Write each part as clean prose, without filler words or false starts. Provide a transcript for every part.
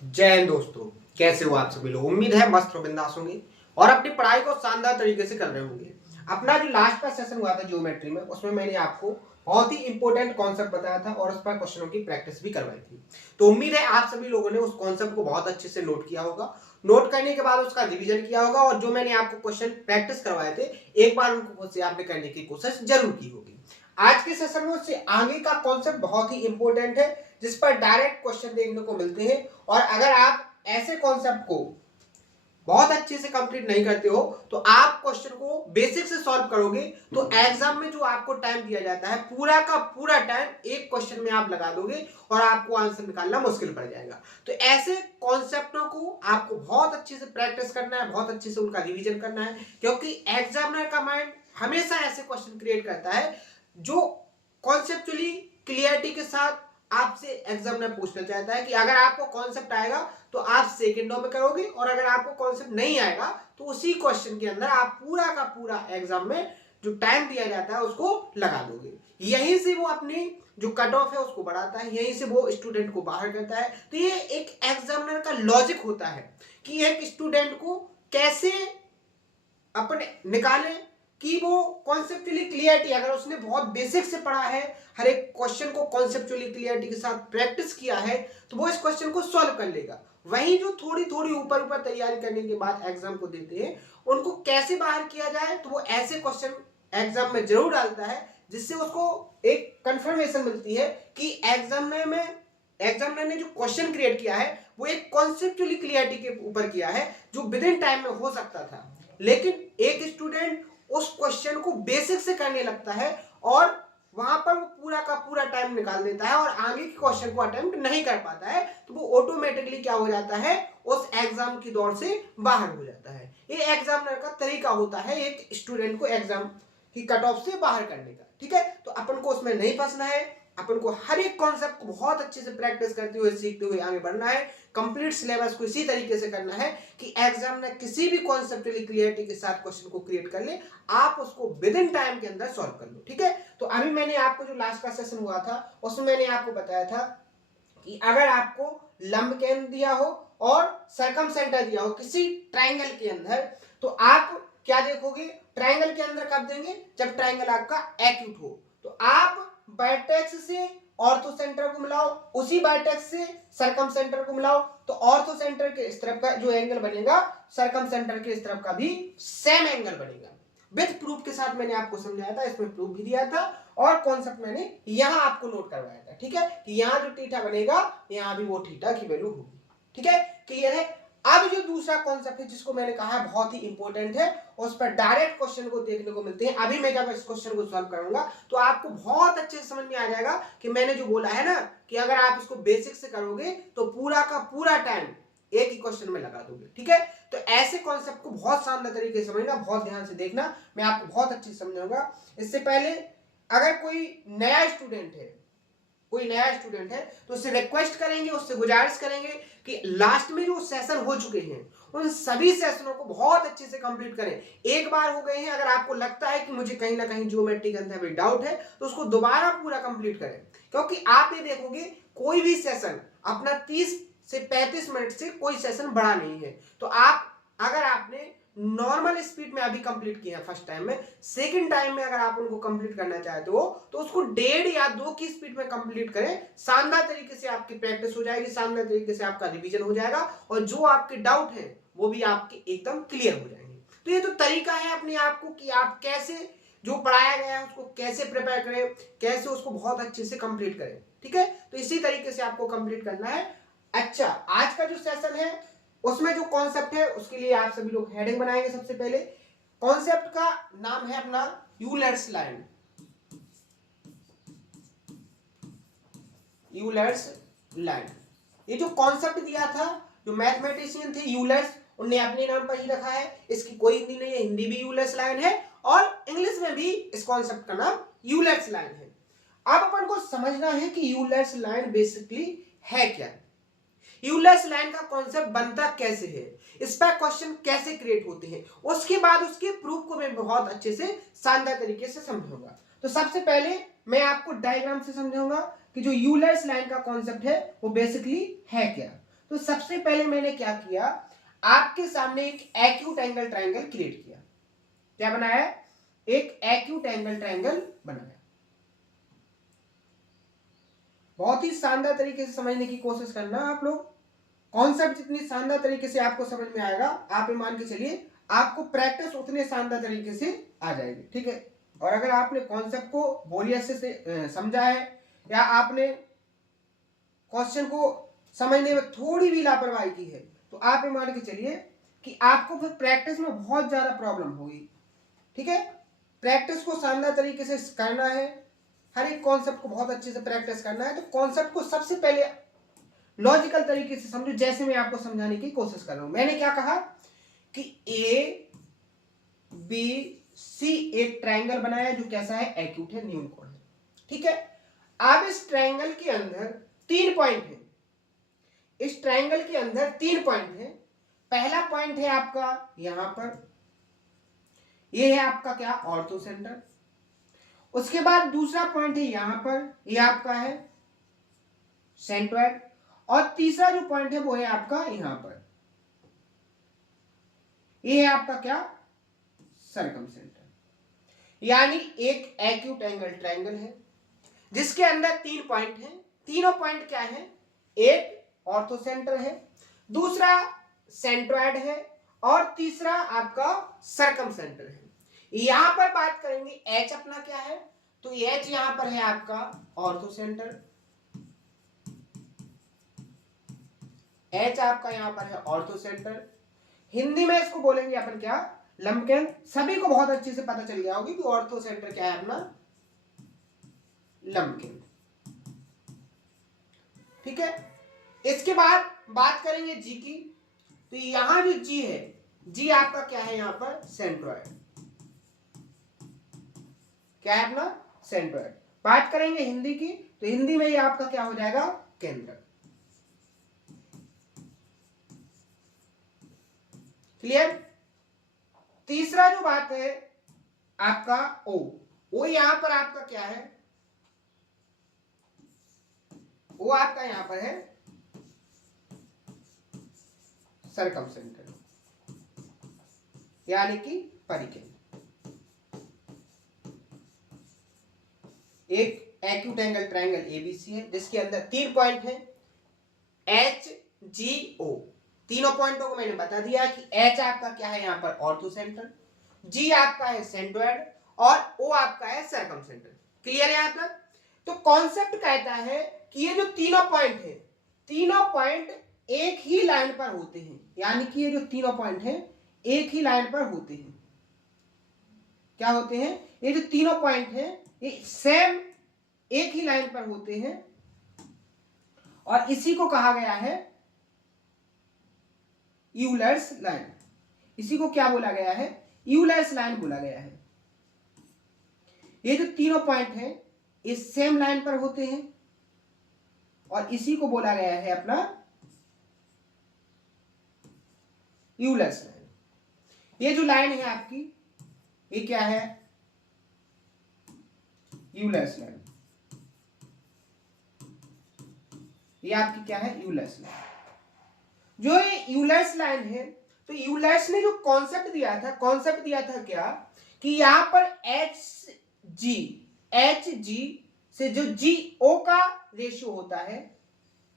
जय हिंद दोस्तों, कैसे हो आप सभी लोग। उम्मीद है मस्त और बिंदास होंगे और अपनी पढ़ाई को शानदार तरीके से कर रहे होंगे। अपना जो लास्ट का सेशन हुआ था ज्योमेट्री में, उसमें मैंने आपको बहुत ही इंपॉर्टेंट कॉन्सेप्ट बताया था और उस पर क्वेश्चनों की प्रैक्टिस भी करवाई थी। तो उम्मीद है आप सभी लोगों ने उस कॉन्सेप्ट को बहुत अच्छे से नोट किया होगा। नोट करने के बाद उसका रिवीजन किया होगा और जो मैंने आपको क्वेश्चन प्रैक्टिस करवाए थे, एक बार उनको खुद से आपने करने की कोशिश जरूर की होगी। आज के सेशन में उससे आगे का कॉन्सेप्ट बहुत ही इंपॉर्टेंट है, जिस पर डायरेक्ट क्वेश्चन देखने को मिलते हैं। और अगर आप ऐसे कॉन्सेप्ट को बहुत अच्छे से कंप्लीट नहीं करते हो तो आप क्वेश्चन को बेसिक से सॉल्व करोगे तो एग्जाम में जो आपको टाइम दिया जाता है, पूरा का पूरा टाइम एक क्वेश्चन में आप लगा दोगे और आपको आंसर निकालना मुश्किल पड़ जाएगा। तो ऐसे कॉन्सेप्टों को आपको बहुत अच्छे से प्रैक्टिस करना है, बहुत अच्छे से उनका रिवीजन करना है, क्योंकि एग्जामिनर का माइंड हमेशा ऐसे क्वेश्चन क्रिएट करता है जो कॉन्सेप्चुअली क्लियरिटी के साथ आपसे एग्जामिनर पूछना चाहता है कि अगर आपको कॉन्सेप्ट आएगा तो आप सेकंडों में करोगे और अगर आपको कॉन्सेप्ट नहीं आएगा तो उसी क्वेश्चन के अंदर आप पूरा का पूरा एग्जाम में जो टाइम दिया जाता है उसको लगा दोगे। यहीं से वो अपनी जो कट ऑफ है उसको बढ़ाता है, यहीं से वो स्टूडेंट को बाहर करता है। तो ये एक एग्जामिनर का लॉजिक होता है कि एक स्टूडेंट को कैसे अपने निकाले कि वो कॉन्सेप्चुअली क्लियरिटी, अगर उसने बहुत बेसिक से पढ़ा है, हर एक क्वेश्चन को कॉन्सेप्चुअली क्लियरिटी के साथ प्रैक्टिस किया है, तो वो इस क्वेश्चन को सॉल्व कर लेगा। वहीं जो थोड़ी थोड़ी ऊपर ऊपर तैयारी करने के बाद एग्जाम को देते हैं, उनको कैसे बाहर किया जाए, तो वो ऐसे क्वेश्चन एग्जाम में जरूर डालता है जिससे उसको एक कंफर्मेशन मिलती है कि एग्जामिनर ने जो क्वेश्चन क्रिएट किया है वो एक कॉन्सेप्चुअली क्लियरिटी के ऊपर किया है, जो विद इन टाइम में हो सकता था। लेकिन एक स्टूडेंट उस क्वेश्चन को बेसिक से करने लगता है और वहां पर वो पूरा का पूरा टाइम निकाल देता है और आगे के क्वेश्चन को अटेम्प्ट नहीं कर पाता है, तो वो ऑटोमेटिकली क्या हो जाता है, उस एग्जाम की दौड़ से बाहर हो जाता है। ये एग्जामिनर का तरीका होता है एक स्टूडेंट को एग्जाम की कट ऑफ से बाहर करने का। ठीक है, तो अपन को उसमें नहीं फंसना है, अपन को हर एक कॉन्सेप्ट को बहुत अच्छे से प्रैक्टिस करते हुए सीखते हुए आगे बढ़ना है। कंप्लीट सिलेबस को इसी तरीके से करना है कि एग्जाम में किसी भी कॉन्सेप्चुअली क्लियरिटी के साथ क्वेश्चन को क्रिएट कर ले, आप उसको विद इन टाइम के अंदर सॉल्व कर लो। ठीक है, तो अभी मैंने आपको जो लास्ट का सेशन हुआ था उसमें मैंने आपको बताया था कि अगर आपको लंब केंद्र दिया हो और सरकम सेंटर दिया हो किसी ट्राइंगल के अंदर, तो आप क्या देखोगे, ट्राइंगल के अंदर कब देंगे, जब ट्राइंगल आपका एक्यूट हो। तो आप वर्टेक्स से ऑर्थो सेंटर को मिलाओ, उसी वर्टेक्स से सरकम सेंटर को मिलाओ, तो ऑर्थो सेंटर के इस तरफ का जो एंगल बनेगा, सरकम सेंटर के इस तरफ का भी सेम एंगल बनेगा। विद प्रूफ के साथ मैंने आपको समझाया था, इसमें प्रूफ भी दिया था और कॉन्सेप्ट मैंने यहां आपको नोट करवाया था। ठीक है, कि यहां जो थीटा बनेगा यहां भी वो थीटा की वैल्यू होगी। ठीक है, क्लियर है। अब जो दूसरा कॉन्सेप्ट है जिसको मैंने कहा बहुत ही इंपॉर्टेंट है, उस पर डायरेक्ट क्वेश्चन को देखने को मिलते हैं। अभी मैं जब इस क्वेश्चन को सॉल्व करूंगा तो आपको बहुत अच्छे से समझ में आ जाएगा कि मैंने जो बोला है ना कि अगर आप इसको बेसिक से करोगे तो पूरा का पूरा टाइम एक ही क्वेश्चन में लगा दोगे। ठीक है, तो ऐसे कॉन्सेप्ट को बहुत शानदार तरीके से समझना, बहुत ध्यान से देखना, मैं आपको बहुत अच्छे से समझाऊंगा। इससे पहले अगर कोई नया स्टूडेंट है तो उससे रिक्वेस्ट करेंगे, उससे गुजारिश करेंगे कि लास्ट में जो सेशन हो चुके हैं उन सभी सेशनों को बहुत अच्छे से कंप्लीट करें। एक बार हो गए हैं, अगर आपको लगता है कि मुझे कहीं ना कहीं ज्योमेट्री के अंदर भी डाउट है तो उसको दोबारा पूरा कंप्लीट करें, क्योंकि आप ये देखोगे कोई भी सेशन अपना 30 से 35 मिनट से कोई सेशन बड़ा नहीं है। तो आप अगर आपने नॉर्मल स्पीड में अभी कंप्लीट किया फर्स्ट टाइम में, सेकंड टाइम में अगर आप उनको कंप्लीट करना चाहते हो तो उसको 1.5 या 2 की स्पीड में कंप्लीट करें। शानदार तरीके से आपकी प्रैक्टिस हो जाएगी, शानदार तरीके से आपका रिवीजन हो जाएगा और जो आपके डाउट है वो भी आपके एकदम क्लियर हो जाएंगे। तो ये तो तरीका है अपने आप को कि आप कैसे जो पढ़ाया गया है उसको कैसे प्रिपेयर करें, कैसे उसको बहुत अच्छे से कंप्लीट करें। ठीक है, तो इसी तरीके से आपको कंप्लीट करना है। अच्छा, आज का जो सेशन है उसमें जो कॉन्सेप्ट है उसके लिए आप सभी लोग हेडिंग बनाएंगे। सबसे पहले कॉन्सेप्ट का नाम है अपना यूलर्स लाइन। यूलर्स लाइन, ये जो कॉन्सेप्ट दिया था, जो मैथमेटिशियन थे यूलर्स, उन्हें अपने नाम पर ही रखा है। इसकी कोई हिंदी नहीं है, हिंदी भी यूलर्स लाइन है और इंग्लिश में भी इस कॉन्सेप्ट का नाम यूलर्स लाइन है। अब अपन को समझना है कि यूलर्स लाइन बेसिकली है क्या, यूलर्स लाइन का कॉन्सेप्ट बनता कैसे है, इस पर क्वेश्चन कैसे क्रिएट होते हैं, उसके बाद उसके प्रूफ को मैं बहुत अच्छे से शानदार तरीके से समझाऊंगा। तो सबसे पहले मैं आपको डायग्राम से समझाऊंगा कि जो यूलर्स लाइन का कॉन्सेप्ट है वो बेसिकली है क्या। तो सबसे पहले मैंने क्या किया, आपके सामने एक एक्यूट एंगल ट्रायंगल क्रिएट किया। क्या बनाया? एक एक्यूट एंगल ट्रायंगल बनाया। बहुत ही शानदार तरीके से समझने की कोशिश करना आप लोग। कॉन्सेप्ट जितनी शानदार तरीके से आपको समझ में आएगा, आप ये मान के चलिए आपको प्रैक्टिस उतने शानदार तरीके से आ जाएगी, ठीक है। और अगर आपने कॉन्सेप्ट को बोरियत से समझा है, या आपने क्वेश्चन को समझने में थोड़ी भी लापरवाही की है, तो आप ये मान के चलिए कि आपको फिर प्रैक्टिस में बहुत ज्यादा प्रॉब्लम होगी, ठीक है। प्रैक्टिस को शानदार तरीके से करना है, हर एक कॉन्सेप्ट को बहुत अच्छे से प्रैक्टिस करना है। तो कॉन्सेप्ट को सबसे पहले लॉजिकल तरीके से समझो, जैसे मैं आपको समझाने की कोशिश कर रहा हूं। मैंने क्या कहा कि ए बी सी एक ट्रायंगल बनाया जो कैसा है, एक्यूट है, न्यून कोण है, ठीक है। अब इस ट्रायंगल के अंदर 3 पॉइंट है, इस ट्रायंगल के अंदर 3 पॉइंट है। पहला पॉइंट है आपका यहां पर, ये है आपका क्या, ऑर्थो सेंटर। उसके बाद दूसरा पॉइंट है यहां पर, ये आपका है सेंट्रोइड। और तीसरा जो पॉइंट है वो है आपका यहां पर, ये है आपका क्या, सर्कमसेंटर। यानी एक एक्यूट एंगल ट्रायंगल है जिसके अंदर 3 पॉइंट हैं। तीनों पॉइंट क्या है, एक ऑर्थो सेंटर है, दूसरा सेंट्रोइड है, और तीसरा आपका सर्कम सेंटर है। यहां पर बात करेंगे एच अपना क्या है, तो एच यहां पर है आपका ऑर्थो सेंटर, एच आपका यहां पर है ऑर्थो सेंटर। हिंदी में इसको बोलेंगे अपन क्या, लंबकेंद्र। सभी को बहुत अच्छे से पता चल गया होगी कि ऑर्थो सेंटर क्या है अपना, लंबकेंद्र, ठीक है। इसके बाद बात करेंगे जी की, तो यहां जो जी है, जी आपका क्या है यहां पर, सेंट्रोइड। क्या है अपना, सेंट्रोइड। बात करेंगे हिंदी की, तो हिंदी में ये आपका क्या हो जाएगा, केंद्र। क्लियर। तीसरा जो बात है आपका ओ, ओ यहां पर आपका क्या है, वो आपका यहां पर है सर्कम सेंटर, यानी कि परिकेंद्र। एक एक्यूट एंगल ट्रायंगल एबीसी है जिसके अंदर 3 पॉइंट है, एच जी ओ। तीनों पॉइंटों को मैंने बता दिया कि एच आपका क्या है यहां पर, ऑर्थो सेंटर, जी आपका है सेंट्रोइड, और ओ आपका है सर्कम सेंटर। क्लियर है यहां तक। तो कॉन्सेप्ट कहता है कि ये जो तीनों पॉइंट है, तीनों पॉइंट एक ही लाइन पर होते हैं, यानी कि ये जो तीनों पॉइंट है एक ही लाइन पर होते हैं। क्या होते हैं, ये जो तीनों पॉइंट है ये सेम एक ही लाइन पर होते हैं, और इसी को कहा गया है यूलर्स लाइन। इसी को क्या बोला गया है, यूलर्स लाइन बोला गया है। ये जो तीनों पॉइंट हैं ये सेम लाइन पर होते हैं, और इसी को बोला गया है अपना यूलर्स लाइन। ये जो लाइन है आपकी, ये क्या है, यूलर्स लाइन। ये आपकी क्या है, यूलर्स लाइन। जो ये यूलर्स लाइन है, तो यूलर्स ने जो कॉन्सेप्ट दिया था, कॉन्सेप्ट दिया था क्या, कि यहां पर एच जी से जो जी ओ का रेशियो होता है,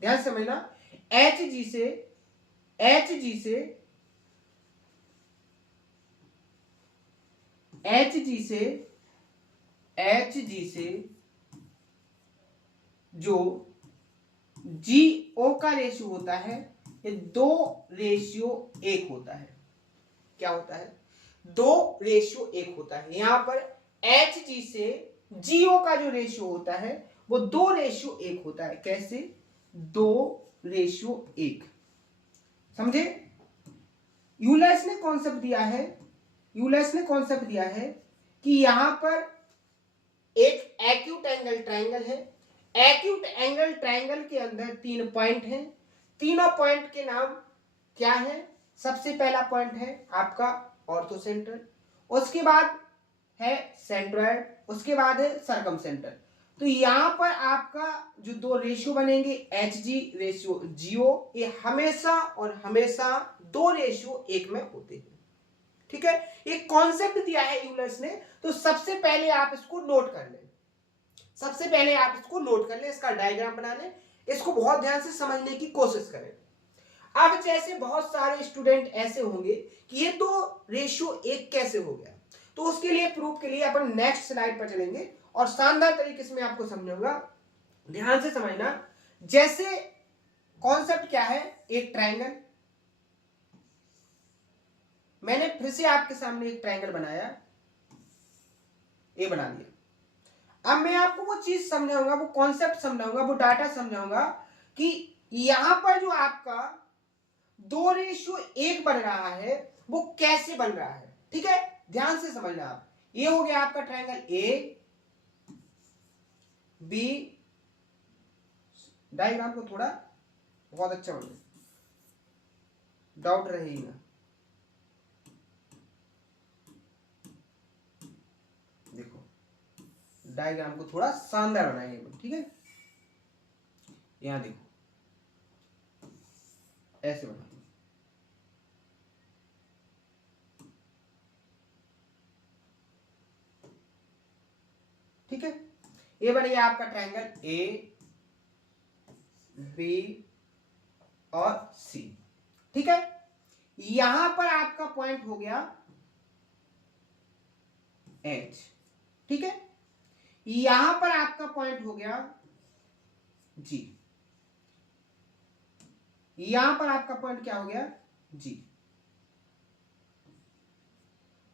ध्यान समझना, एच जी से एच जी से एच जी से एच जी से जो जी ओ का रेशियो होता है, ये 2:1 होता है। क्या होता है, 2:1 होता है। यहां पर एच जी से जीओ का जो रेशियो होता है वो 2:1 होता है। कैसे, 2:1। समझे। यूलर्स ने कॉन्सेप्ट दिया है, यूलर्स ने कॉन्सेप्ट दिया है कि यहां पर एक एक्यूट एंगल ट्रायंगल है, एक्यूट एंगल ट्रायंगल के अंदर 3 पॉइंट हैं। तीनों पॉइंट के नाम क्या है, सबसे पहला पॉइंट है आपका ऑर्थो सेंटर, उसके बाद है सेंट्रोइड, उसके बाद है सर्कम सेंटर। तो यहां पर आपका जो दो रेशियो बनेंगे एच जी रेशियो जीओ, ये हमेशा और हमेशा दो रेशियो एक में होते हैं। ठीक है, एक कॉन्सेप्ट दिया है यूलर्स ने, तो सबसे पहले आप इसको नोट कर लें, सबसे पहले आप इसको नोट कर लें, इसका डायग्राम बना लें, इसको बहुत ध्यान से समझने की कोशिश करें। अब जैसे बहुत सारे स्टूडेंट ऐसे होंगे कि ये तो रेशियो एक कैसे हो गया, तो उसके लिए प्रूफ के लिए अपन नेक्स्ट स्लाइड पर चलेंगे और शानदार तरीके से मैं आपको समझाऊंगा। ध्यान से समझना। जैसे कॉन्सेप्ट क्या है, एक ट्रायंगल, मैंने फिर से आपके सामने एक ट्रायंगल बनाया, ये बना लिया। अब मैं आपको वो चीज समझाऊंगा, वो कॉन्सेप्ट समझाऊंगा, वो डाटा समझाऊंगा कि यहां पर जो आपका दो रेशियो एक बन रहा है वो कैसे बन रहा है। ठीक है, ध्यान से समझना आप। ये हो गया आपका ट्रायंगल ए बी, डायग्राम को थोड़ा बहुत अच्छा बन, डाउट रहे ही ना। देखो डायग्राम को थोड़ा शानदार बनाएंगे, ठीक है। यहां देखो ऐसे बना, ठीक है। ये बन गया आपका ट्रायंगल ए बी और सी। ठीक है, यहां पर आपका पॉइंट हो गया एच। ठीक है, यहां पर आपका पॉइंट हो गया जी, यहां पर आपका पॉइंट क्या हो गया जी,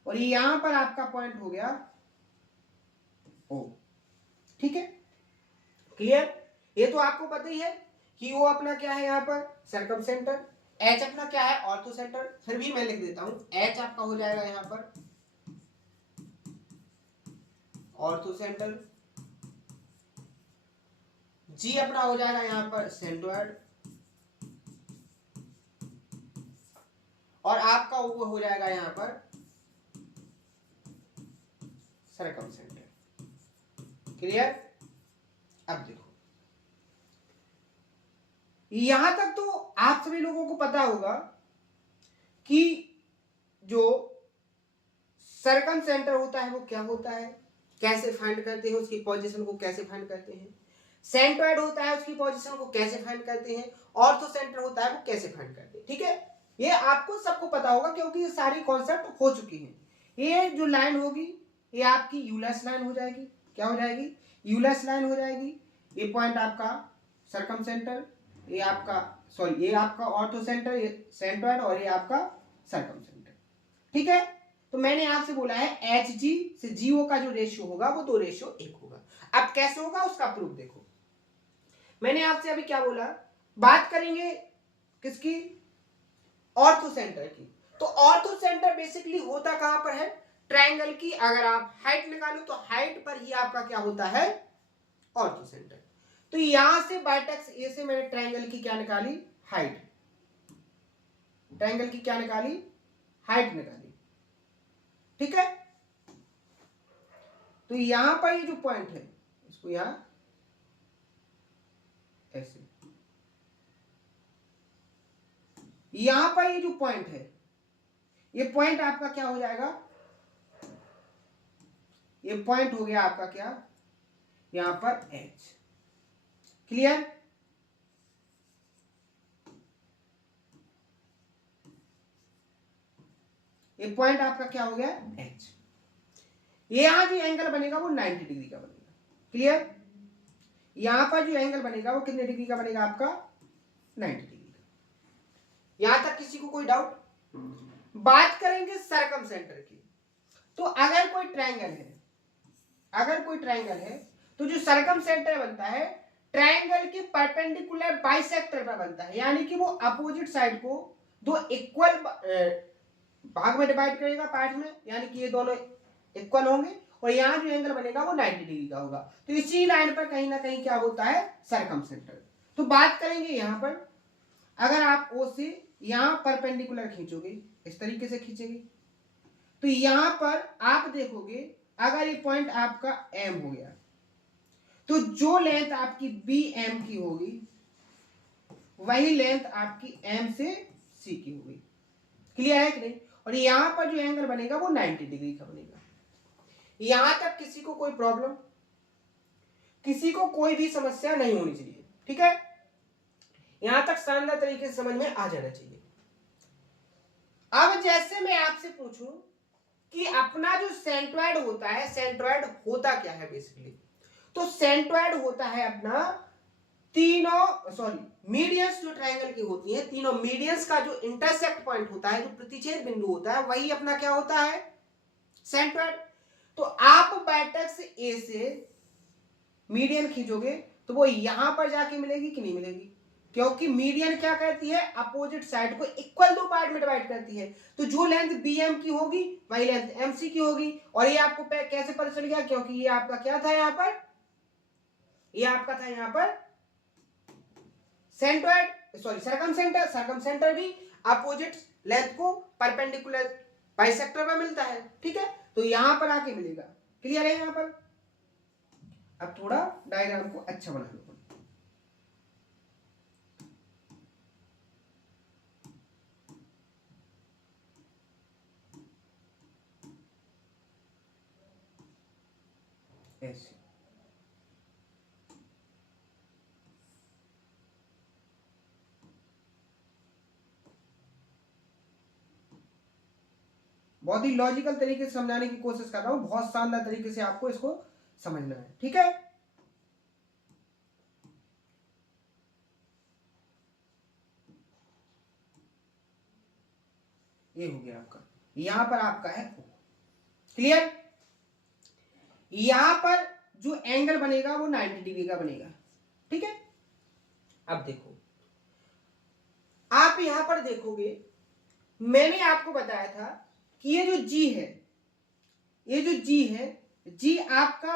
और यहां पर आपका पॉइंट हो गया ओ। ठीक है, क्लियर। ये तो आपको पता ही है कि वो अपना क्या है, यहां पर सर्कम सेंटर, एच अपना क्या है ऑर्थो सेंटर। फिर भी मैं लिख देता हूं, एच आपका हो जाएगा यहां पर ऑर्थो सेंटर, जी अपना हो जाएगा यहां पर सेंट्रोइड, और आपका वो हो जाएगा यहां पर सर्कम सेंटर। क्लियर। अब देखो यहां तक तो आप सभी लोगों को पता होगा कि जो सर्कम सेंटर होता है वो क्या होता है, कैसे फाइंड करते हैं, उसकी पोजीशन को कैसे फाइंड करते हैं। सेंट्रोइड होता है, उसकी पोजीशन को कैसे फाइंड करते हैं। ऑर्थो सेंटर होता है, वो कैसे फाइंड करते हैं। ठीक है, ये आपको सबको पता होगा क्योंकि ये सारी कॉन्सेप्ट हो चुकी हैं। ये जो लाइन होगी ये आपकी यूलर्स लाइन हो जाएगी। क्या हो जाएगी, यूलर्स लाइन हो जाएगी। ये पॉइंट आपका सर्कम सेंटर, ये आपका सॉरी ये आपका ऑर्थो सेंटर, ये सेंट्रोइड, और ये आपका सर्कम सेंटर। ठीक है, तो मैंने आपसे बोला है एच जी से जीओ का जो रेशियो होगा वो दो रेशियो एक होगा। अब कैसे होगा उसका प्रूफ देखो। मैंने आपसे अभी क्या बोला, बात करेंगे किसकी, ऑर्थो सेंटर की। तो ऑर्थो सेंटर बेसिकली होता कहां पर है, ट्रायंगल की अगर आप हाइट निकालो तो हाइट पर ही आपका क्या होता है ऑर्थो सेंटर। तो यहां से बायटेक्स ए से मैंने ट्रायंगल की क्या निकाली, हाइट, ट्रायंगल की क्या निकाली, हाइट निकाली। ठीक है, तो यहां पर ये जो पॉइंट है इसको यहां ऐसे, यहां पर ये जो पॉइंट है ये पॉइंट आपका क्या हो जाएगा, ये पॉइंट हो गया आपका क्या यहां पर एच। क्लियर। ये पॉइंट आपका क्या हो गया एच। ये यहां जो एंगल बनेगा वो 90 डिग्री का बनेगा। क्लियर, यहां पर जो एंगल बनेगा वो कितने डिग्री का बनेगा आपका 90 डिग्री का। यहां तक किसी को कोई डाउट। बात करेंगे सर्कम सेंटर की। तो अगर कोई ट्रायंगल है, अगर कोई ट्रायंगल है तो जो सर्कम सेंटर बनता है ट्रायंगल के परपेंडिकुलर बाइसेक्टर पर बनता है, यानी कि वो अपोजिट साइड को दो इक्वल भाग में डिवाइड करेगा पार्ट में, यानी कि ये दोनों इक्वल होंगे और यहां जो एंगल बनेगा वो 90 डिग्री का होगा। तो इसी लाइन पर कहीं ना कहीं क्या होता है सर्कम सेंटर। तो बात करेंगे यहां पर, अगर आप ओ से यहां परपेंडिकुलर खींचोगे, इस तरीके से खींचेंगे, तो यहां पर आप देखोगे अगर ये पॉइंट आपका एम हो गया तो जो लेंथ आपकी बी एम की होगी वही लेंथ आपकी एम से सी की होगी। क्लियर है कि नहीं? और यहां पर जो एंगल बनेगा वो 90 डिग्री का बनेगा। यहां तक किसी को कोई प्रॉब्लम, किसी को कोई भी समस्या नहीं होनी चाहिए। ठीक है, यहां तक शानदार तरीके से समझ में आ जाना चाहिए। अब जैसे मैं आपसे पूछूं कि अपना जो सेंट्रॉइड होता है, सेंट्रॉइड होता क्या है बेसिकली, तो सेंट्रॉइड होता है अपना तीनों मीडियंस जो ट्रायंगल की होती है, तीनों मीडियंस का जो इंटरसेक्ट पॉइंट होता है, जो प्रतिच्छेद बिंदु होता है, वही अपना क्या होता है, सेंट्रॉइड। तो आप वर्टेक्स ए से मीडियन खींचोगे तो वो यहां पर जाके मिलेगी कि नहीं मिलेगी, क्योंकि मीडियन क्या करती है, अपोजिट साइड को इक्वल दो पार्ट में डिवाइड करती है। तो जो लेंथ बीएम की होगी वही लेंथ एमसी की होगी। और ये आपको कैसे पता चल गया, क्योंकि ये आपका क्या था यहां पर, ये आपका था यहां पर सेंट्रॉइड, सर्कमसेंटर। सर्कमसेंटर भी अपोजिट लेंथ को परपेंडिकुलर बाइसेक्टर में मिलता है। ठीक है, तो यहां पर आके मिलेगा। क्लियर है यहां पर? अब थोड़ा डायग्राम को अच्छा बना लो। ऐसे बहुत ही लॉजिकल तरीके से समझाने की कोशिश कर रहा हूं, बहुत शानदार तरीके से आपको इसको समझना है। ठीक है, ये हो गया आपका, यहां पर आपका है क्लियर। यहां पर जो एंगल बनेगा वो 90 डिग्री का बनेगा। ठीक है, अब देखो, आप यहां पर देखोगे, मैंने आपको बताया था कि ये जो जी है, ये जो जी है, जी आपका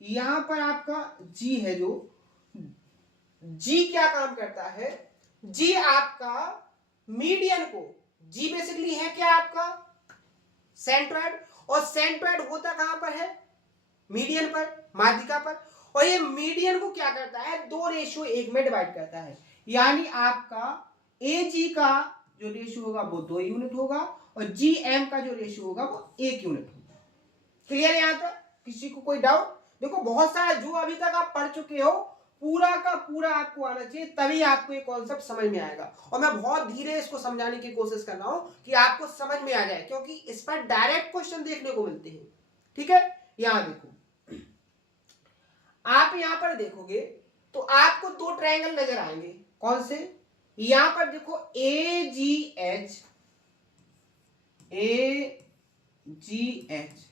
यहां पर आपका जी है, जो जी क्या काम करता है, जी आपका मीडियन को, जी बेसिकली है क्या आपका सेंट्रॉइड, और सेंट्रॉइड होता कहां पर है, मीडियन पर, माध्यिका पर। और ये मीडियन को क्या करता है, 2:1 में डिवाइड करता है। यानी आपका ए जी का जो रेशियो होगा वो 2 यूनिट होगा, और जी एम का जो रेशियो होगा वो 1 यूनिट होगा। क्लियर है यहां तक? किसी को कोई डाउट? देखो, बहुत सारा जो अभी तक आप पढ़ चुके हो पूरा का पूरा आपको आना चाहिए, तभी आपको ये कॉन्सेप्ट समझ में आएगा। और मैं बहुत धीरे इसको समझाने की कोशिश कर रहा हूं कि आपको समझ में आ जाए, क्योंकि इस पर डायरेक्ट क्वेश्चन देखने को मिलते हैं। ठीक है, यहां देखो, आप यहां पर देखोगे तो आपको दो ट्रायंगल नजर आएंगे। कौन से? यहां पर देखो, A G H, A G H,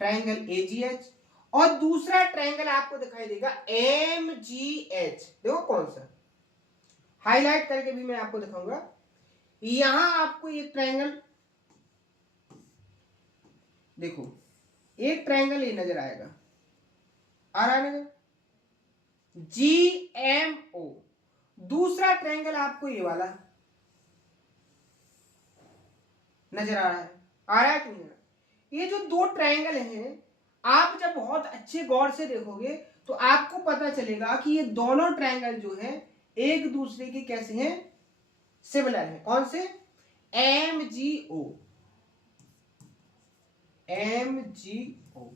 triangle A G H, और दूसरा ट्रायंगल आपको दिखाई देगा एम जी एच। देखो कौन सा, हाईलाइट करके भी मैं आपको दिखाऊंगा। यहां आपको एक ट्रायंगल देखो, एक ट्रायंगल ये नजर आएगा, आ रहा है नजर, जी एम ओ। दूसरा ट्रायंगल आपको ये वाला नजर आ रहा है, आ रहा है कि नहीं आ रहा? ये जो दो ट्रायंगल हैं, आप जब बहुत अच्छे गौर से देखोगे तो आपको पता चलेगा कि ये दोनों ट्रायंगल जो हैं एक दूसरे के कैसे हैं, सिमिलर हैं। कौन से? एम जी ओ, एम जी ओ,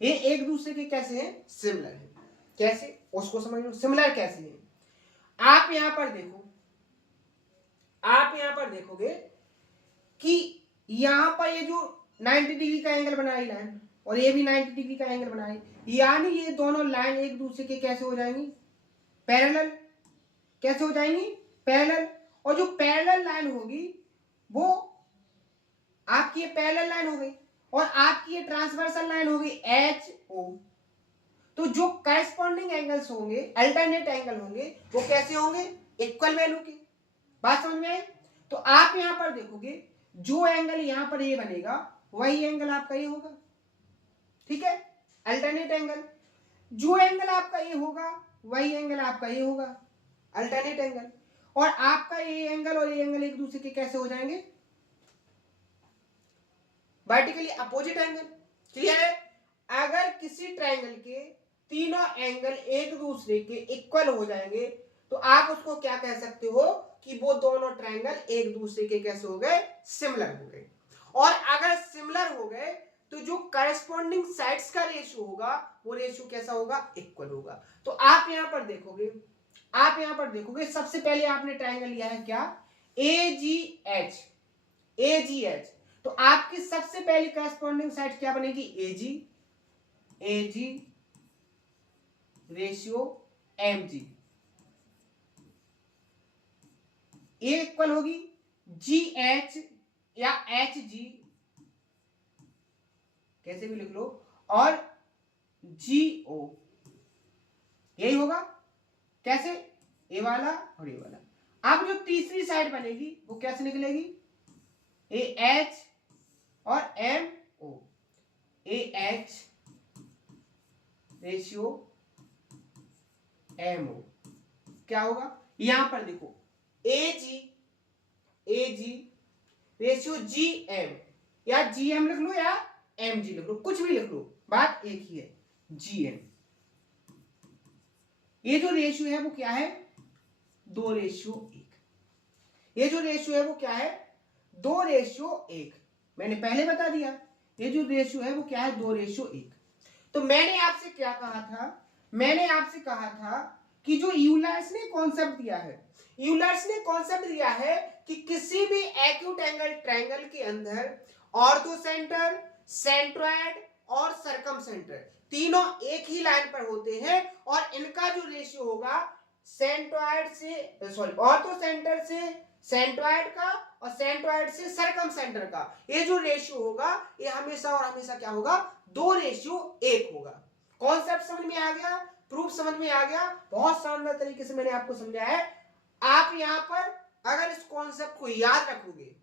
ये एक दूसरे के कैसे हैं, सिमिलर हैं। कैसे, उसको समझ लो, सिमिलर कैसे हैं। आप यहां पर देखो, आप यहां पर देखोगे कि यहां पर ये जो 90 डिग्री का एंगल बनाई लाइन, और ये भी 90 डिग्री का एंगल बनाई, यानी ये दोनों लाइन एक दूसरे के कैसे हो जाएंगी, पैरेलल। कैसे हो जाएंगी, पैरेलल। और जो पैरेलल लाइन होगी वो आपकी ये पैरेलल लाइन हो गई, और आपकी ये ट्रांसवर्सल लाइन होगी एच ओ। तो जो करस्पॉन्डिंग एंगल्स होंगे, अल्टरनेट एंगल होंगे, वो कैसे होंगे, इक्वल वैल्यू के। बात समझ में आई? तो आप यहां पर देखोगे, जो एंगल यहां पर ये बनेगा वही एंगल आपका ये होगा। ठीक है, अल्टरनेट एंगल। जो एंगल आपका ये होगा वही एंगल आपका ये होगा, अल्टरनेट एंगल। और आपका ये एंगल और ये एंगल एक दूसरे के कैसे हो जाएंगे, वर्टिकली अपोजिट एंगल। क्लियर है? अगर किसी ट्रायंगल के तीनों एंगल एक दूसरे के इक्वल हो जाएंगे तो आप उसको क्या कह सकते हो कि वो दोनों ट्रायंगल एक दूसरे के कैसे हो गए, सिमिलर हो गए। और अगर सिमिलर हो गए तो जो करस्पॉन्डिंग साइड्स का रेशियो होगा वो रेशियो कैसा होगा, इक्वल होगा। तो आप यहां पर देखोगे सबसे पहले आपने ट्रायंगल लिया है क्या, AGH। तो आपकी सबसे पहली करस्पॉन्डिंग साइड क्या बनेगी, AG रेशियो MG, ए इक्वल होगी GH या HG, कैसे भी लिख लो, और GO, यही होगा। कैसे, ए वाला और ए वाला। अब जो तीसरी साइड बनेगी वो कैसे निकलेगी, AH और MO, AH रेशियो MO क्या होगा, यहां पर देखो AG रेशियो GM, या GM लिख लो या MG लिख लो, कुछ भी लिख लो, बात एक ही है, GM। ये जो रेशियो है वो क्या है, 2:1। ये जो रेशियो है वो क्या है, 2:1। मैंने पहले बता दिया ये जो रेशियो है वो क्या है, 2:1। तो मैंने आपसे क्या कहा था, मैंने आपसे कहा था कि जो यूलर्स ने कॉन्सेप्ट दिया है, यूलर्स ने कॉन्सेप्ट दिया है कि किसी भी एक्यूट एंगल ट्रायंगल के अंदर ऑर्थोसेंटर, सेंट्रॉइड और सरकमसेंटर तीनों एक ही लाइन पर होते हैं और इनका जो रेशियो होगा सेंट्रॉइड से सॉरी ऑर्थोसेंटर से सेंट्रॉइड का और सेंट्रॉइड से सरकमसेंटर का ये जो रेशियो होगा ये हमेशा और हमेशा क्या होगा, 2:1 होगा। कॉन्सेप्ट समझ में आ गया, प्रूफ समझ में आ गया, बहुत शानदार तरीके से मैंने आपको समझाया है। आप यहां पर अगर इस कॉन्सेप्ट को याद रखोगे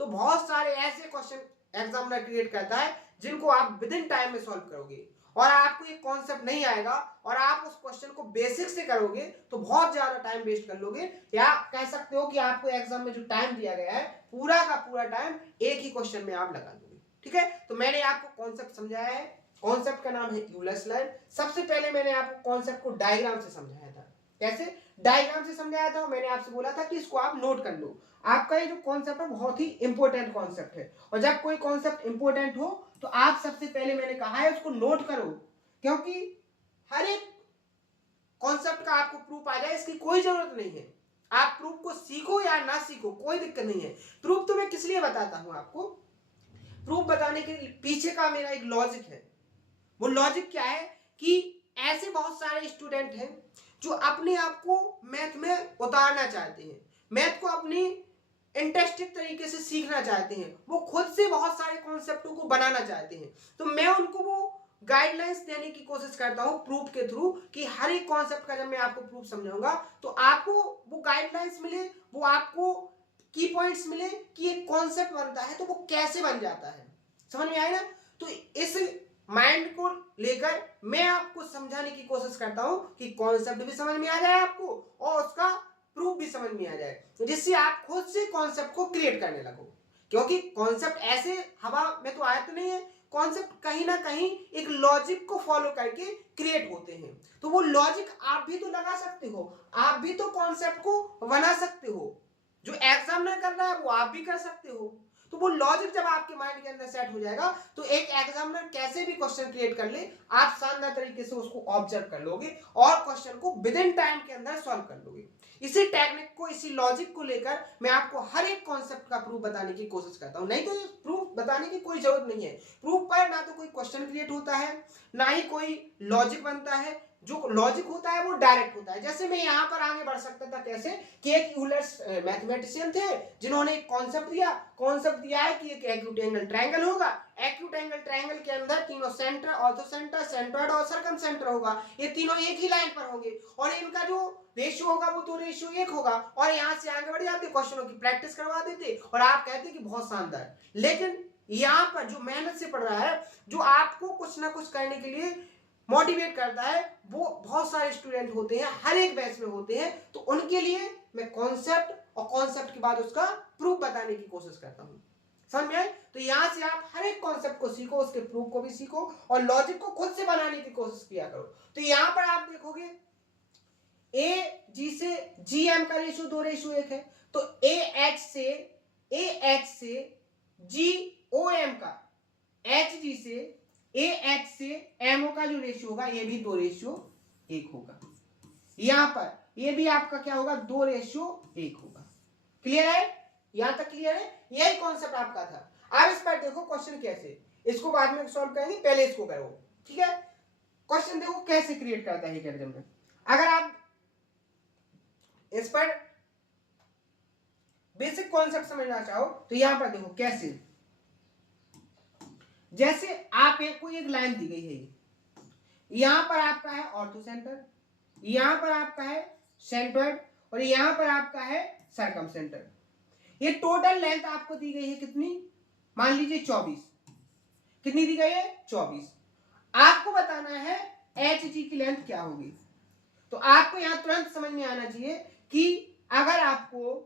तो बहुत सारे ऐसे क्वेश्चन एग्जामिनर क्रिएट करता है जिनको आप विद इन टाइम में सॉल्व करोगे, और आपको ये कॉन्सेप्ट नहीं आएगा और आप उस क्वेश्चन को बेसिक से करोगे तो बहुत ज्यादा टाइम वेस्ट कर लोगे, या कह सकते हो कि आपको एग्जाम में जो टाइम दिया गया है पूरा का पूरा टाइम एक ही क्वेश्चन में आप लगा दोगे। ठीक है, तो मैंने आपको कॉन्सेप्ट समझाया है, कॉन्सेप्ट का नाम है यूलर्स लाइन। सबसे पहले मैंने आपको कॉन्सेप्ट को डायग्राम से समझाया था। कैसे, डायग्राम से समझाया था, मैंने आपसे बोला था कि इसको आप नोट कर लो। आपका ये जो कॉन्सेप्ट है बहुत ही इंपॉर्टेंट कॉन्सेप्ट है, और जब कोई कॉन्सेप्ट इंपॉर्टेंट हो तो आप सबसे पहले मैंने कहा है उसको नोट करो, क्योंकि हर एक कॉन्सेप्ट का आपको प्रूफ आ जाए इसकी कोई जरूरत नहीं है। आप प्रूफ को सीखो या ना सीखो कोई दिक्कत नहीं है। प्रूफ तो मैं किस लिए बताता हूं आपको, प्रूफ बताने के पीछे का मेरा एक लॉजिक है। वो लॉजिक क्या है कि ऐसे बहुत सारे स्टूडेंट हैं जो अपने आप को मैथ में उतारना चाहते हैं, मैथ को अपनी इंटरेस्टिंग तरीके से सीखना चाहते हैं, वो खुद से बहुत सारे कॉन्सेप्टों को बनाना चाहते हैं। तो मैं उनको वो गाइडलाइंस देने की कोशिश करता हूं प्रूफ के थ्रू, कि हर एक कॉन्सेप्ट का जब मैं आपको प्रूफ समझाऊंगा तो आपको वो गाइडलाइंस मिले, वो आपको की पॉइंट्स मिले कि एक कॉन्सेप्ट बनता है तो वो कैसे बन जाता है। समझ में आया ना? तो इस माइंड को लेकर मैं आपको समझाने की कोशिश करता हूं कि कॉन्सेप्ट भी समझ में आ जाए आपको और उसका प्रूफ भी समझ में आ जाए, जिससे आप खुद से कॉन्सेप्ट को क्रिएट करने लगो। क्योंकि कॉन्सेप्ट ऐसे हवा में तो आया तो नहीं है, कॉन्सेप्ट कहीं ना कहीं एक लॉजिक को फॉलो करके क्रिएट होते हैं। तो वो लॉजिक आप भी तो लगा सकते हो, आप भी तो कॉन्सेप्ट को बना सकते हो, जो एग्जामिनर कर रहा है वो आप भी कर सकते हो। तो वो लॉजिक जब आपके माइंड के अंदर सेट हो जाएगा तो एक एग्जामिनर कैसे भी क्वेश्चन क्रिएट कर ले, आप शानदार तरीके से उसको ऑब्जर्व कर लोगे और क्वेश्चन को विद इन टाइम के अंदर सॉल्व कर लोगे। इसी टेक्निक को, इसी लॉजिक को लेकर मैं आपको हर एक कॉन्सेप्ट का प्रूफ बताने की कोशिश करता हूं। नहीं तो ये प्रूफ बताने की कोई जरूरत नहीं है। प्रूफ पर ना तो कोई क्वेश्चन क्रिएट होता है, ना ही कोई लॉजिक बनता है। जो लॉजिक होता है वो डायरेक्ट होता है। जैसे मैं यहां पर आगे बढ़ सकता था कैसे, कि एक यूलर्स मैथमेटिशियन थे जिन्होंने एक कॉन्सेप्ट दिया है कि एक एक्यूट एंगल ट्रायंगल होगा, एक्यूट एंगल ट्रायंगल के अंदर तीनों सेंटर, ऑर्थोसेंटर, सेंट्रॉइड और सर्कमसेंटर होगा, ये तीनों एक ही लाइन पर होंगे और इनका जो रेशियो होगा वो 2:1 होगा। और यहां से आगे बढ़ जाते, क्वेश्चनों की प्रैक्टिस करवा देते और आप कहते कि बहुत शानदार। लेकिन यहां पर जो मेहनत से पढ़ रहा है, जो आपको कुछ ना कुछ करने के लिए मोटिवेट करता है, वो बहुत सारे स्टूडेंट होते हैं, हर एक बैच में होते हैं। तो उनके लिए मैं कॉन्सेप्ट और कॉन्सेप्ट के बाद उसका प्रूफ बताने की कोशिश करता हूं। समझ में आए? तो यहां से आप हर एक कॉन्सेप्ट को सीखो, उसके प्रूफ को भी सीखो और लॉजिक को खुद से बनाने की कोशिश किया करो। तो यहां पर आप देखोगे ए जी से जी एम का रेशियो 2:1 है, तो ए एच से जी ओ एम का, एच जी से ए एच से एम ओ का जो रेशियो होगा ये भी 2:1 होगा। यहां पर ये भी आपका क्या होगा, 2:1 होगा। क्लियर है? यहां तक क्लियर है? यही कॉन्सेप्ट आपका था। अब इस पर देखो क्वेश्चन कैसे, इसको बाद में सॉल्व करेंगे, पहले इसको करो, ठीक है? क्वेश्चन देखो कैसे क्रिएट करता है एग्जाम में। अगर आप इस पर बेसिक कॉन्सेप्ट समझना चाहो तो यहां पर देखो कैसे, जैसे आप कोई एक लाइन दी गई है, यहां पर आपका है ऑर्थो सेंटर, यहां पर आपका है सेंट्रोइड और यहां पर आपका है सरकम सेंटर। ये टोटल लेंथ आपको दी गई है कितनी, मान लीजिए 24। कितनी दी गई है? 24। आपको बताना है एच जी की लेंथ क्या होगी। तो आपको यहां तुरंत समझ में आना चाहिए कि अगर आपको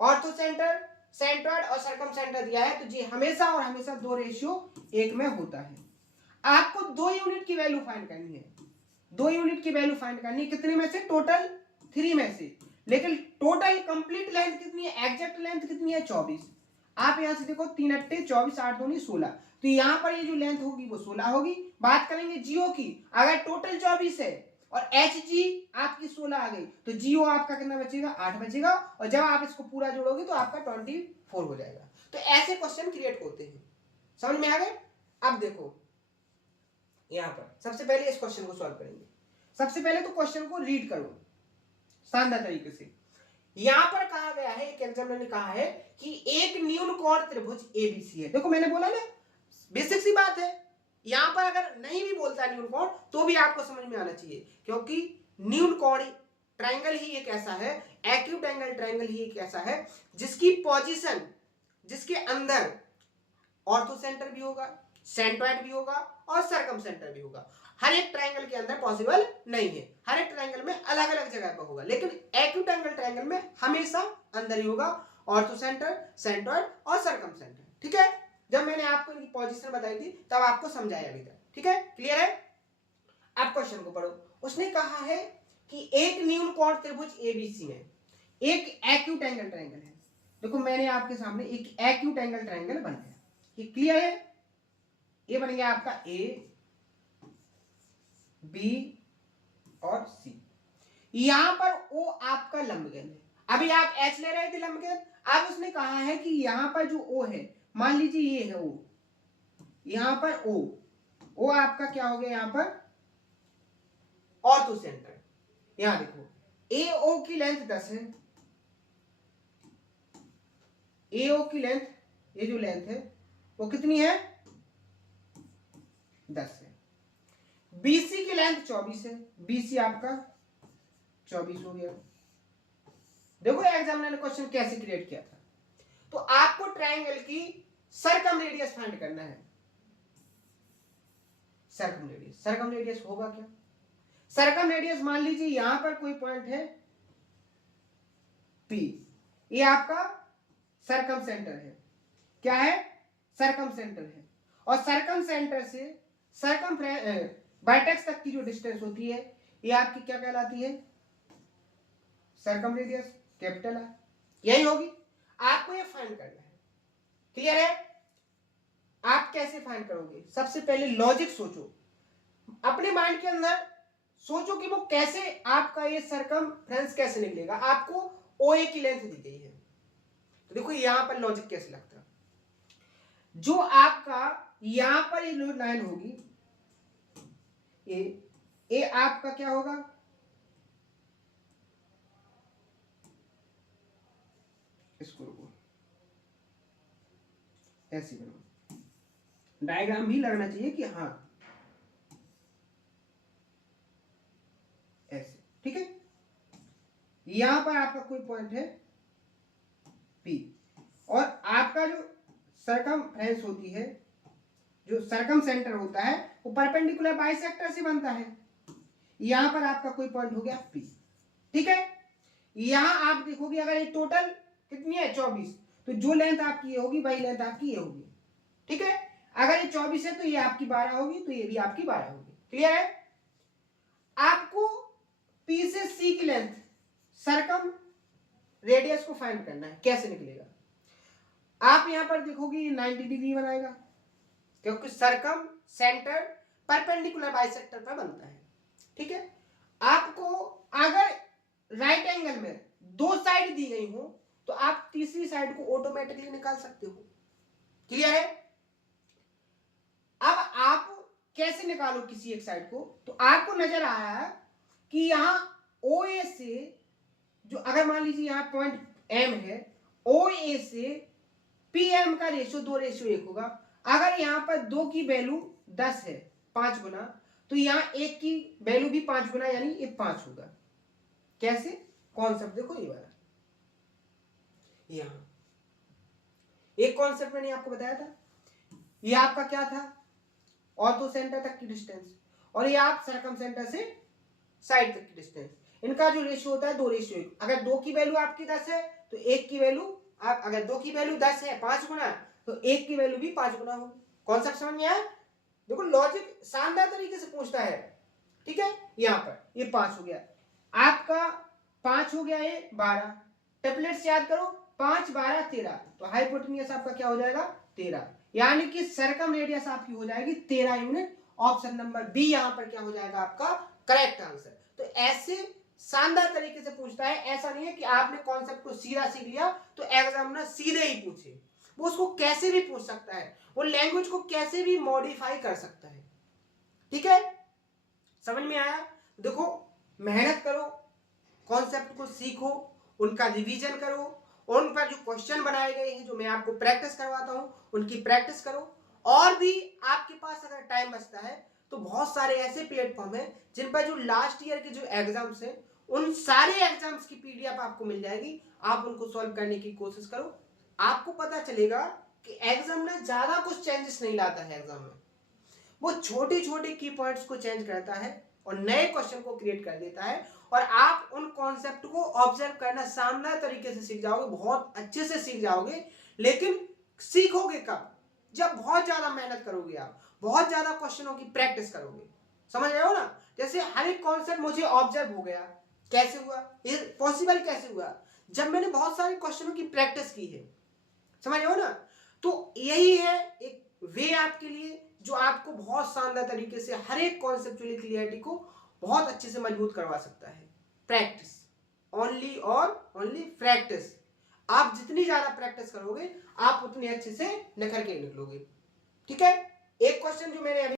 ऑर्थो सेंटर, सेंट्रोइड और सरकम सेंटर दिया है तो जी हमेशा और हमेशा 2:1 में होता है। आपको 2 यूनिट की वैल्यू फाइंड करनी है, 2 यूनिट की वैल्यू फाइंड करनी है। कितने में से? टोटल 3 में से। लेकिन टोटल कंप्लीट लेंथ कितनी है, एग्जैक्ट लेंथ कितनी है? 24। आप यहां से देखो 3 अट्टे 24, 8 दूनी 16, तो यहां पर ये जो लेंथ होगी वो 16 होगी। बात करेंगे जियो की, अगर टोटल 24 है और एच जी आपकी 16 आ गई तो जियो आपका कितना बचेगा? 8 बचेगा, और जब आप इसको पूरा जोड़ोगे तो आपका 24 हो जाएगा। तो ऐसे क्वेश्चन क्रिएट होते हैं। समझ में आ गए? अब देखो यहां पर सबसे पहले इस क्वेश्चन को सॉल्व करेंगे। सबसे पहले तो क्वेश्चन को रीड करो शानदार तरीके से। यहां पर कहा गया है, एक एग्जामिनर ने कहा है कि एक न्यून कोण त्रिभुज एबीसी है। देखो मैंने बोला ना, बेसिक सी बात है। यहां पर अगर नहीं भी बोलता न्यून कोण तो भी आपको समझ में आना चाहिए, क्योंकि न्यून कोण ट्रायंगल ही एक ऐसा है, एक्यूट एंगल ट्रायंगल ही एक ऐसा है जिसकी पोजीशन, जिसके अंदर ऑर्थो सेंटर भी होगा, सेंट्रोइड भी होगा और सरकम सेंटर भी होगा। हर एक ट्रायंगल के अंदर पॉसिबल नहीं है, हर एक ट्रायंगल में अलग अलग जगह पर होगा, लेकिन एक्यूट एंगल ट्रायंगल में हमेशा अंदर ही होगा ऑर्थो सेंटर, सेंट्रोइड और सरकम सेंटर। ठीक है? जब मैंने आपको इनकी पोजीशन बताई थी तब आपको समझाया भी था। ठीक है? क्लियर है? आप क्वेश्चन को पढ़ो। उसने कहा है कि एक न्यून कोण त्रिभुज एबीसी में एक एक्यूट एंगल ट्रायंगल है। देखो मैंने आपके सामने एक एक्यूट एंगल ट्रायंगल बनाया, ये क्लियर है? ये बन गया आपका ए, बी और सी। यहां पर ओ आपका लंबगन है। अभी आप एच ले रहे थे लंबगन, अब उसने कहा है कि यहां पर जो ओ है, मान लीजिए ये है ओ, यहां पर ओ आपका क्या हो गया यहां पर? Ortho centre. यहां देखो ए ओ की लेंथ 10 है, ए ओ की लेंथ, ये जो लेंथ है वो कितनी है? 10 है। बीसी की लेंथ 24 है, बीसी आपका 24 हो गया। देखो एग्जामिनर ने क्वेश्चन कैसे क्रिएट किया था। तो आपको ट्रायंगल की सरकम रेडियस फाइंड करना है। सरकम रेडियस, सरकम रेडियस होगा क्या? सरकम रेडियस मान लीजिए यहां पर कोई पॉइंट है P, ये आपका सरकम सेंटर है। क्या है? सरकम सेंटर है। और सरकम सेंटर से सरकम वर्टेक्स तक की जो डिस्टेंस होती है ये आपकी क्या कहलाती है? सरकम रेडियस, कैपिटल है, यही होगी। आपको ये फाइंड करना है। क्लियर है? आप कैसे फाइंड करोगे? सबसे पहले लॉजिक सोचो, अपने माइंड के अंदर सोचो कि वो कैसे आपका ये सरकमफ्रेंस कैसे निकलेगा। आपको ओए की लेंथ दी गई है, तो देखो यहां पर लॉजिक कैसे लगता है। जो आपका यहां पर ये लाइन होगी ए आपका क्या होगा? इसको रुको, ऐसे बनाओ, डायग्राम भी लगना चाहिए कि हाँ ऐसे। ठीक है? यहां पर आपका कोई पॉइंट है P, और आपका जो सरकमफ्रेंस होती है, जो सरकम सेंटर होता है वो परपेंडिकुलर बाइसेक्टर से बनता है। यहां पर आपका कोई पॉइंट हो गया P। ठीक है? यहां आप देखोगे अगर ये टोटल कितनी है 24, तो जो लेंथ आपकी ये होगी वही लेंथ आपकी ये होगी, ठीक है। अगर ये 24 है तो ये आपकी 12 होगी, तो ये भी आपकी 12 होगी। क्लियर है? आपको P से C की लेंथ सर्कम रेडियस को फाइंड करना है। कैसे निकलेगा? आप यहां पर देखोगे ये 90 डिग्री बनाएगा, क्योंकि सर्कम सेंटर परपेंडिकुलर बाइसेक्टर पर बनता है, ठीक है। आपको अगर राइट एंगल में दो साइड दी गई हो तो आप तीसरी साइड को ऑटोमेटिकली निकाल सकते हो। क्लियर है? अब आप कैसे निकालो किसी एक साइड को? तो आपको नजर आ रहा है कि यहां OA से जो, अगर मान लीजिए यहां पॉइंट M है, OA से PM का रेशियो 2:1 होगा। अगर यहां पर 2 की वैल्यू 10 है 5 गुना, तो यहां 1 की वैल्यू भी 5 गुना, यानी ये 5 होगा। कैसे? कॉन्सेप्ट देखो ये वाला, यहां एक कॉन्सेप्ट मैंने आपको बताया था, ये आपका क्या था? ऑर्थो सेंटर तक की डिस्टेंस, और ये आप सर्कम सेंटर से साइड तक की डिस्टेंस। इनका जो रेशियो होता है 2:1। अगर 2 की वैल्यू आपकी 10 है तो 1 की वैल्यू, अगर 2 की वैल्यू 10 है 5 गुना, तो 1 की वैल्यू भी 5 गुना होगी। कॉन्सेप्ट समझ में आया? देखो लॉजिक शानदार तरीके से पूछता है, ठीक है। यहां पर ये 5 हो गया आपका, 5 हो गया ये 12। टेप्लेट्स याद करो, 5 12 13, तो हाइपोटेन्यूज आपका क्या हो जाएगा? 13, यानी कि सर्कम रेडियस आपकी हो जाएगी 13 यूनिट। ऑप्शन नंबर बी यहां पर क्या हो जाएगा आपका करेक्ट आंसर। तो ऐसे शानदार तरीके से पूछता है। ऐसा नहीं है कि आपने कॉन्सेप्ट को सीधा सीख लिया तो एग्जामिनर सीधे ही पूछे, वो उसको कैसे भी पूछ सकता है, वो लैंग्वेज को कैसे भी मॉडिफाई कर सकता है, ठीक है। समझ में आया? देखो मेहनत करो, कॉन्सेप्ट को सीखो, उनका रिवीजन करो, और उन पर जो क्वेश्चन बनाए गए हैं, जो मैं आपको प्रैक्टिस करवाता हूं, उनकी प्रैक्टिस करो। और भी आपके पास अगर टाइम बचता है तो बहुत सारे ऐसे प्लेटफॉर्म हैं जिन पर जो लास्ट ईयर के जो एग्जाम्स हैं, उन सारे एग्जाम्स की PDF आपको मिल जाएगी। आप उनको सॉल्व करने की कोशिश करो, आपको पता चलेगा कि एग्जाम में ज्यादा कुछ चेंजेस नहीं लाता है। एग्जाम में वो छोटे छोटे की पॉइंट्स को चेंज करता है और नए क्वेश्चन को क्रिएट कर देता है, और आप उन कॉन्सेप्ट को ऑब्जर्व करना शानदार तरीके से सीख जाओगे, बहुत अच्छे से सीख जाओगे। लेकिन सीखोगे कब? जब बहुत ज्यादा मेहनत करोगे, आप बहुत ज्यादा क्वेश्चनों की प्रैक्टिस करोगे। समझ रहे हो ना? जैसे हर एक कॉन्सेप्ट मुझे ऑब्जर्व हो गया, कैसे हुआ? ये पॉसिबल कैसे हुआ? जब मैंने बहुत सारे क्वेश्चनों की प्रैक्टिस की है। समझ रहे हो ना? तो यही है एक वे आपके लिए, जो आपको बहुत शानदार तरीके से हर एक कॉन्सेप्चुअल क्लियरिटी को बहुत अच्छे से मजबूत करवा सकता है। प्रैक्टिस, ओनली और ओनली प्रैक्टिस। आप जितनी ज्यादा प्रैक्टिस करोगे, आप उतनी अच्छे से निखर के निकलोगे, ठीक है। एक क्वेश्चन जो मैंने अभी